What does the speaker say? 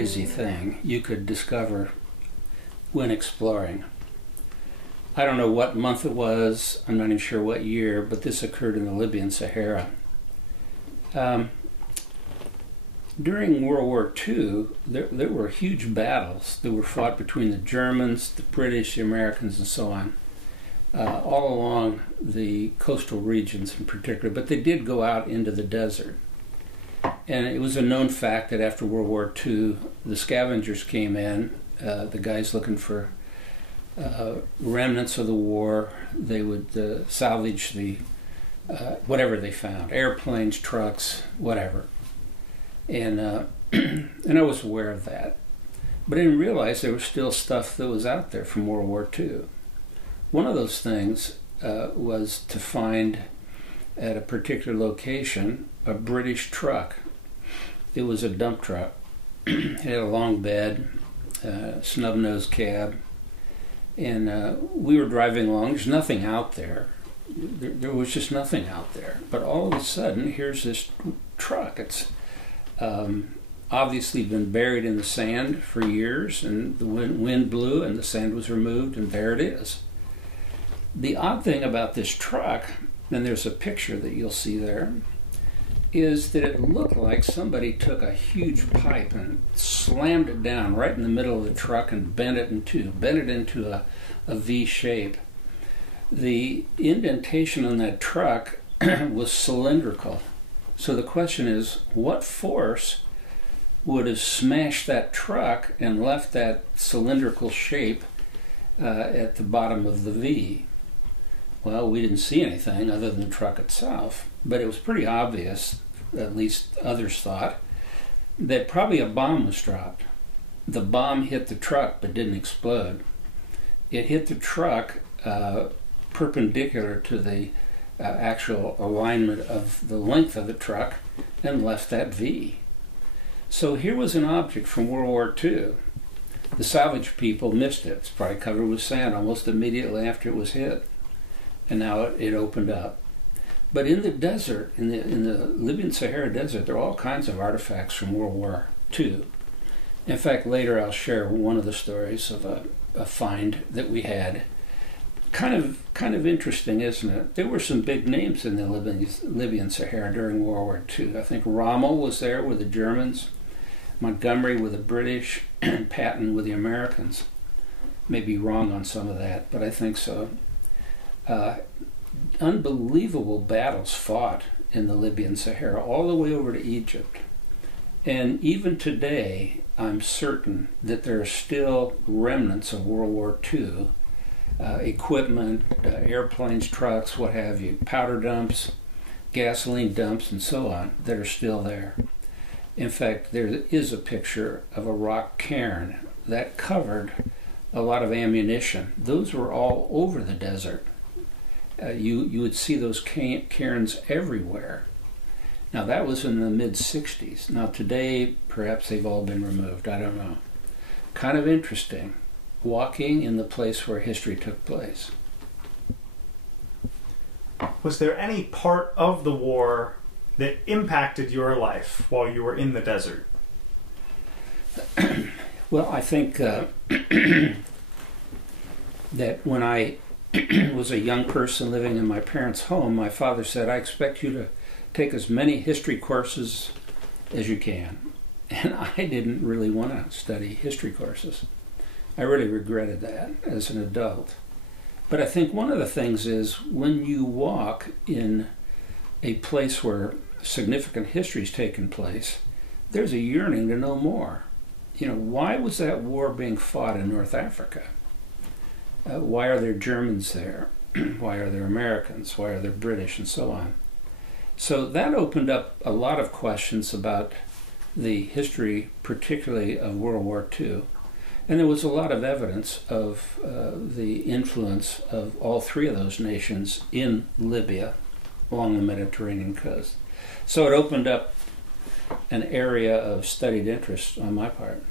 crazy thing you could discover when exploring. I don't know what month it was, I'm not even sure what year, but this occurred in the Libyan Sahara. During World War II, there were huge battles that were fought between the Germans, the British, the Americans, and so on, all along the coastal regions in particular, but they did go out into the desert. And it was a known fact that after World War II, the scavengers came in, the guys looking for remnants of the war. They would salvage the whatever they found, airplanes, trucks, whatever. And and I was aware of that. But I didn't realize there was still stuff that was out there from World War II. One of those things was to find at a particular location a British truck. It was a dump truck. It had a long bed, snub-nosed cab, and we were driving along. There's nothing out there. There was just nothing out there. But all of a sudden, here's this truck. It's obviously been buried in the sand for years, and the wind blew and the sand was removed, and there it is. The odd thing about this truck, and there's a picture that you'll see there, is that it looked like somebody took a huge pipe and slammed it down right in the middle of the truck and bent it into a V shape. The indentation on that truck was cylindrical. So the question is, what force would have smashed that truck and left that cylindrical shape at the bottom of the V? Well, we didn't see anything other than the truck itself, but it was pretty obvious, at least others thought, that probably a bomb was dropped. The bomb hit the truck but didn't explode. It hit the truck perpendicular to the actual alignment of the length of the truck and left that V. So here was an object from World War II. The salvage people missed it. It's probably covered with sand almost immediately after it was hit. And now it opened up. But in the desert, in the Libyan Sahara Desert, there are all kinds of artifacts from World War II. In fact, later I'll share one of the stories of a find that we had. Kind of interesting, isn't it? There were some big names in the Libyan Sahara during World War II. I think Rommel was there with the Germans, Montgomery with the British, and Patton with the Americans. May be wrong on some of that, but I think so. Unbelievable battles fought in the Libyan Sahara all the way over to Egypt. And even today, I'm certain that there are still remnants of World War II, equipment, airplanes, trucks, what have you, powder dumps, gasoline dumps, and so on, that are still there. In fact, there is a picture of a rock cairn that covered a lot of ammunition. Those were all over the desert. You would see those cairns everywhere. Now that was in the mid-60s. Now today, perhaps they've all been removed. I don't know. Kind of interesting, walking in the place where history took place. Was there any part of the war that impacted your life while you were in the desert? Well, I think that when I was a young person living in my parents' home, my father said, "I expect you to take as many history courses as you can." And I didn't really want to study history courses. I really regretted that as an adult. But I think one of the things is when you walk in a place where significant history's taken place, there's a yearning to know more. You know, why was that war being fought in North Africa? Why are there Germans there? Why are there Americans? Why are there British? And so on. So that opened up a lot of questions about the history, particularly of World War II. And there was a lot of evidence of the influence of all three of those nations in Libya along the Mediterranean coast. So it opened up an area of studied interest on my part.